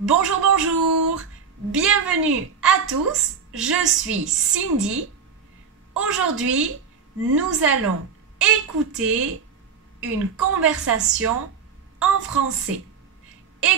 Bonjour, bonjour, bienvenue à tous, je suis Cindy. Aujourd'hui, nous allons écouter une conversation en français.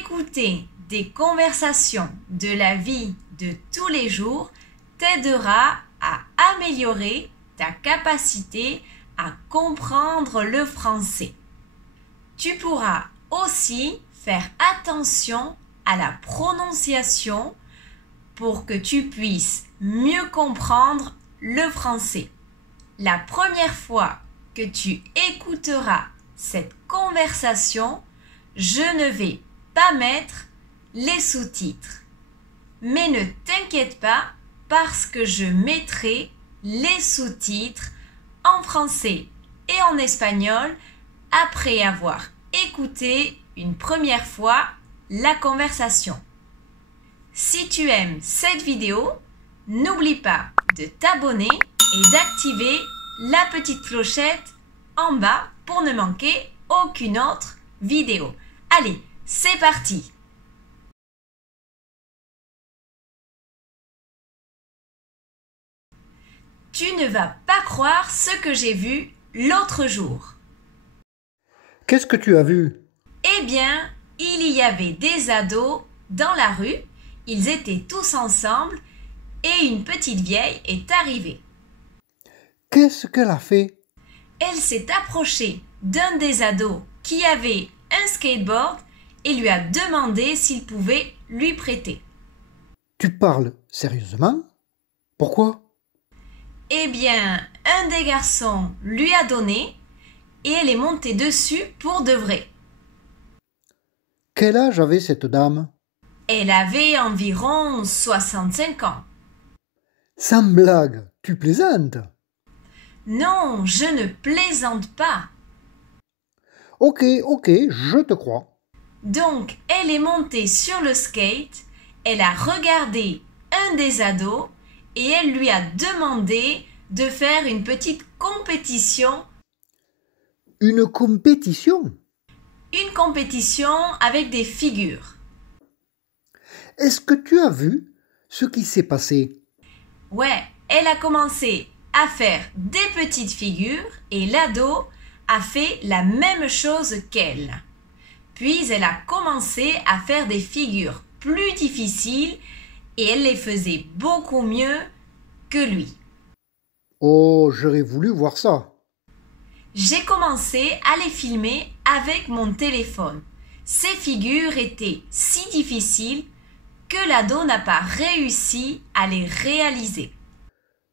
Écouter des conversations de la vie de tous les jours t'aidera à améliorer ta capacité à comprendre le français. Tu pourras aussi faire attention à la prononciation pour que tu puisses mieux comprendre le français. La première fois que tu écouteras cette conversation, je ne vais pas mettre les sous-titres. Mais ne t'inquiète pas parce que je mettrai les sous-titres en français et en espagnol après avoir écouté une première fois la conversation. Si tu aimes cette vidéo, n'oublie pas de t'abonner et d'activer la petite clochette en bas pour ne manquer aucune autre vidéo. Allez, c'est parti! Tu ne vas pas croire ce que j'ai vu l'autre jour. Qu'est-ce que tu as vu? Eh bien, il y avait des ados dans la rue, ils étaient tous ensemble et une petite vieille est arrivée. Qu'est-ce qu'elle a fait? Elle s'est approchée d'un des ados qui avait un skateboard et lui a demandé s'il pouvait lui prêter. Tu parles sérieusement? Pourquoi? Eh bien, un des garçons lui a donné et elle est montée dessus pour de vrai. Quel âge avait cette dame? Elle avait environ 65 ans. Sans blague, tu plaisantes? Non, je ne plaisante pas. Ok, je te crois. Donc, elle est montée sur le skate, elle a regardé un des ados et elle lui a demandé de faire une petite compétition. Une compétition? Une compétition avec des figures. Est-ce que tu as vu ce qui s'est passé? Ouais, elle a commencé à faire des petites figures et l'ado a fait la même chose qu'elle. Puis elle a commencé à faire des figures plus difficiles et elle les faisait beaucoup mieux que lui. Oh, j'aurais voulu voir ça. J'ai commencé à les filmer avec mon téléphone. Ces figures étaient si difficiles que l'ado n'a pas réussi à les réaliser.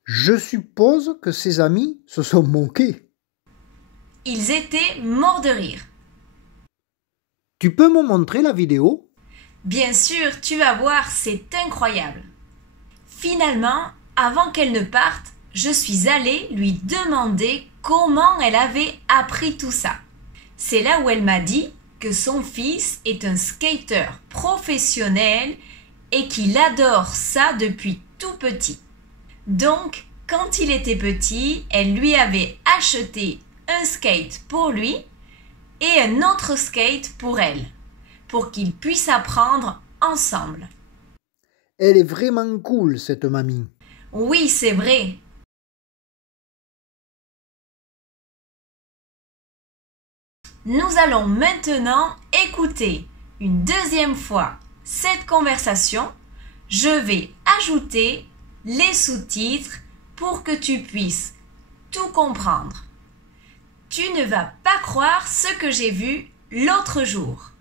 Je suppose que ses amis se sont moqués. Ils étaient morts de rire. Tu peux me montrer la vidéo? Bien sûr, tu vas voir, c'est incroyable. Finalement, avant qu'elle ne parte, je suis allée lui demander comment elle avait appris tout ça. C'est là où elle m'a dit que son fils est un skater professionnel et qu'il adore ça depuis tout petit. Donc, quand il était petit, elle lui avait acheté un skate pour lui et un autre skate pour elle, pour qu'ils puissent apprendre ensemble. Elle est vraiment cool, cette mamie. Oui, c'est vrai. Nous allons maintenant écouter une deuxième fois cette conversation. Je vais ajouter les sous-titres pour que tu puisses tout comprendre. Tu ne vas pas croire ce que j'ai vu l'autre jour.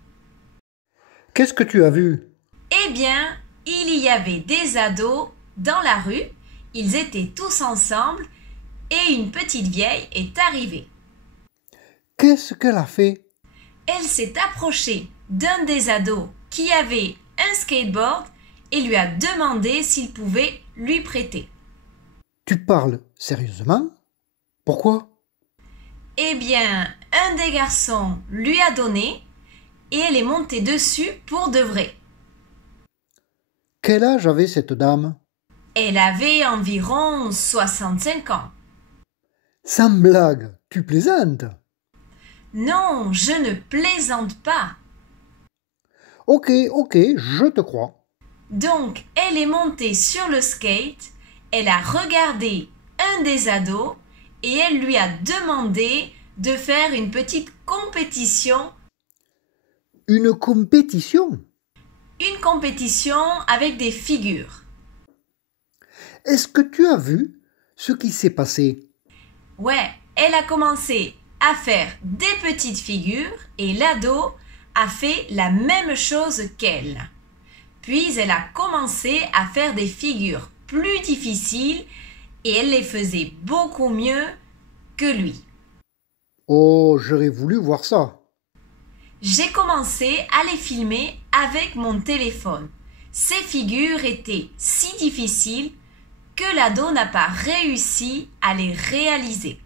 Qu'est-ce que tu as vu? Eh bien, il y avait des ados dans la rue, ils étaient tous ensemble et une petite vieille est arrivée. Qu'est-ce qu'elle a fait? Elle s'est approchée d'un des ados qui avait un skateboard et lui a demandé s'il pouvait lui prêter. Tu parles sérieusement? Pourquoi? Eh bien, un des garçons lui a donné et elle est montée dessus pour de vrai. Quel âge avait cette dame? Elle avait environ 65 ans. Sans blague, tu plaisantes? Non, je ne plaisante pas. Ok, je te crois. Donc, elle est montée sur le skate, elle a regardé un des ados et elle lui a demandé de faire une petite compétition. Une compétition? Une compétition avec des figures. Est-ce que tu as vu ce qui s'est passé? Ouais, elle a commencé à faire des petites figures et l'ado a fait la même chose qu'elle. Puis elle a commencé à faire des figures plus difficiles et elle les faisait beaucoup mieux que lui. Oh, j'aurais voulu voir ça. J'ai commencé à les filmer avec mon téléphone. Ces figures étaient si difficiles que l'ado n'a pas réussi à les réaliser.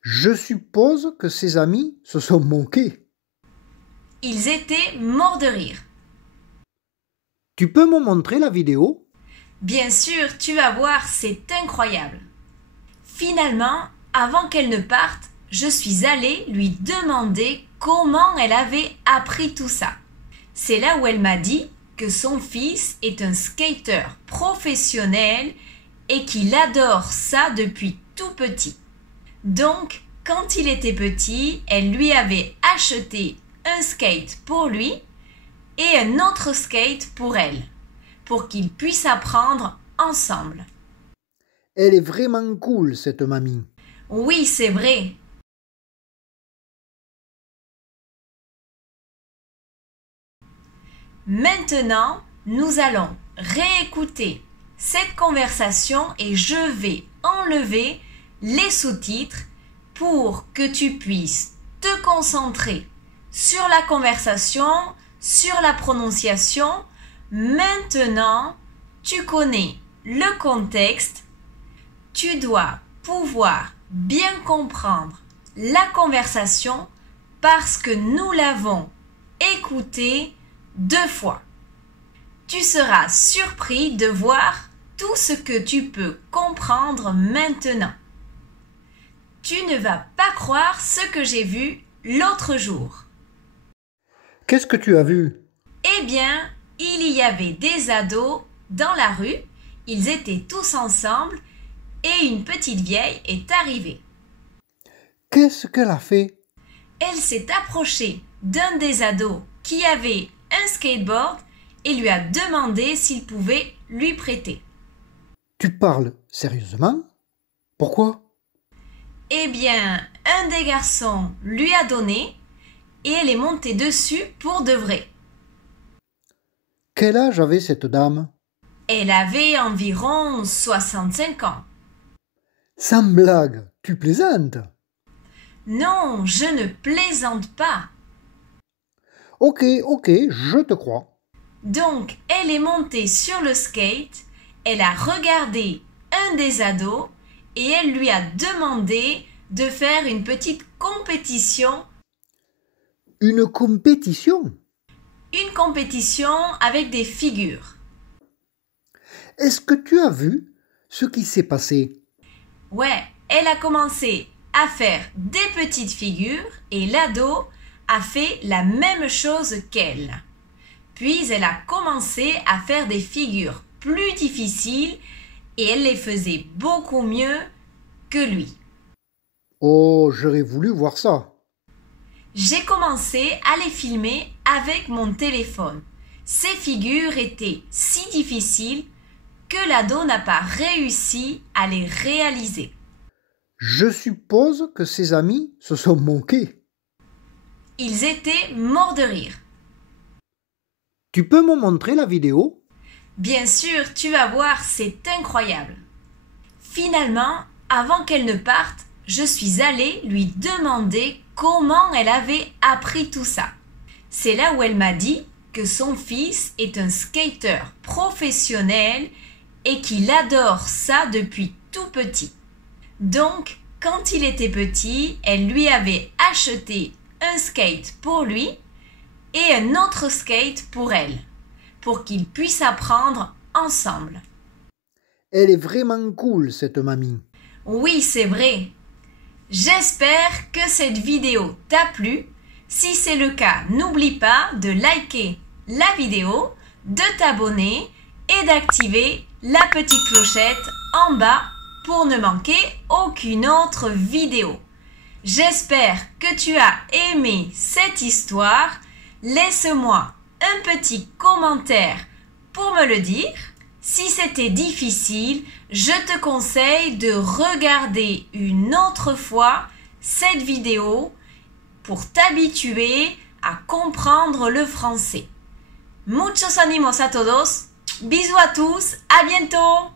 Je suppose que ses amis se sont moqués. Ils étaient morts de rire. Tu peux me montrer la vidéo? Bien sûr, tu vas voir, c'est incroyable. Finalement, avant qu'elle ne parte, je suis allée lui demander comment elle avait appris tout ça. C'est là où elle m'a dit que son fils est un skater professionnel et qu'il adore ça depuis tout petit. Donc, quand il était petit, elle lui avait acheté un skate pour lui et un autre skate pour elle, pour qu'ils puissent apprendre ensemble. Elle est vraiment cool, cette mamie. Oui, c'est vrai. Maintenant, nous allons réécouter cette conversation et je vais enlever les sous-titres pour que tu puisses te concentrer sur la conversation, sur la prononciation. Maintenant, tu connais le contexte. Tu dois pouvoir bien comprendre la conversation parce que nous l'avons écoutée 2 fois. Tu seras surpris de voir tout ce que tu peux comprendre maintenant. Tu ne vas pas croire ce que j'ai vu l'autre jour. Qu'est-ce que tu as vu? Eh bien, il y avait des ados dans la rue, ils étaient tous ensemble et une petite vieille est arrivée. Qu'est-ce qu'elle a fait? Elle s'est approchée d'un des ados qui avait un skateboard et lui a demandé s'il pouvait lui prêter. Tu parles sérieusement? Pourquoi? Eh bien, un des garçons lui a donné et elle est montée dessus pour de vrai. Quel âge avait cette dame? Elle avait environ 65 ans. Sans blague, tu plaisantes? Non, je ne plaisante pas. Ok, je te crois. Donc, elle est montée sur le skate, elle a regardé un des ados et elle lui a demandé de faire une petite compétition. Une compétition? Une compétition avec des figures. Est-ce que tu as vu ce qui s'est passé? Ouais, elle a commencé à faire des petites figures et l'ado a fait la même chose qu'elle. Puis elle a commencé à faire des figures plus difficiles et elle les faisait beaucoup mieux que lui. Oh, j'aurais voulu voir ça. J'ai commencé à les filmer avec mon téléphone. Ces figures étaient si difficiles que l'ado n'a pas réussi à les réaliser. Je suppose que ses amis se sont moqués. Ils étaient morts de rire. Tu peux me montrer la vidéo? Bien sûr, tu vas voir, c'est incroyable. Finalement, avant qu'elle ne parte, je suis allée lui demander comment elle avait appris tout ça. C'est là où elle m'a dit que son fils est un skater professionnel et qu'il adore ça depuis tout petit. Donc, quand il était petit, elle lui avait acheté un skate pour lui et un autre skate pour elle, pour qu'ils puissent apprendre ensemble. Elle est vraiment cool, cette mamie. Oui, c'est vrai. J'espère que cette vidéo t'a plu. Si c'est le cas, n'oublie pas de liker la vidéo, de t'abonner et d'activer la petite clochette en bas pour ne manquer aucune autre vidéo. J'espère que tu as aimé cette histoire. Laisse-moi un petit commentaire pour me le dire. Si c'était difficile, je te conseille de regarder une autre fois cette vidéo pour t'habituer à comprendre le français. Muchos ánimos a todos. Bisous à tous. À bientôt.